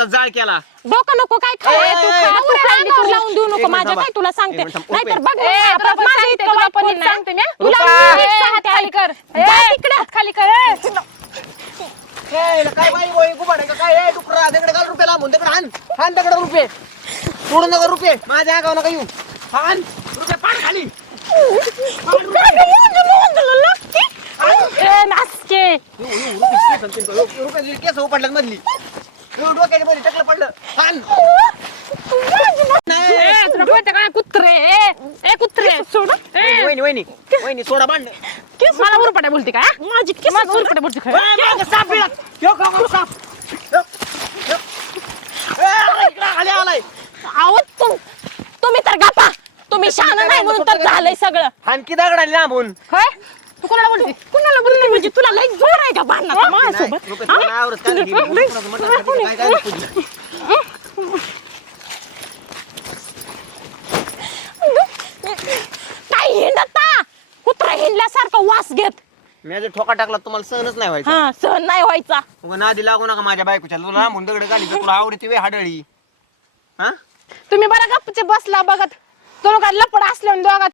तुमचा जाळ केला. डोकं नको काय खाय तू खा, तू अंगावर लावून देऊ नको माझ्या काय तुला सांगते नाहीतर बघ तुला पण सांगते, तुला पण नाही. सांगते मी तुला तुला नीट मी हात खाली कर. तिकडे खाली कर. काय बाई बोय गुबाड का काय ए डुकरा दगड घाल रुपये लांबून दगड हान दगड रुपये सोडू नका रुपये माझ्या आगाव नका येऊ हान रुपये पाड खाली रुपये केस पडल्यात मधली डोक्याच्या मध्ये टकलं पडलं हान तुला कळतं का कुत्रे ए कुत्रे सोड वहिनी वहिनी वहिनी सोडा बांध मला उरपाट्या बोलते का माझी केस मला उरपाट्या बोलते खरं साप बिळात यो खाऊ साप आले आलाय आवत तुम्ही तर गप्पा तुम्ही शहाणा नाही म्हणून तर झालंय सगळं आणखी दगडाली लांबून काय तू कोणाला बोलते कुणाला बोलली म्हणजे तुला लई जोर आहे का भांडणाचा माझ्यासोबत रुपये तुला आवरत का नाही? काय काय तुझी काय हिंडता कुत्रा हिंडल्यासारखं वास घेत मी जर ठोका टाकला तुम्हाला सहनच नाही व्हायचं हा सहन नाही व्हायचा उगा नादी लागू नका माझ्या बायकोच्या तुला लांबून दगड घाली तुला आवडते वे हाडळी हा तुम्ही बरं गप्पचे बसला बघत दोन लपड असल्यावर दोघात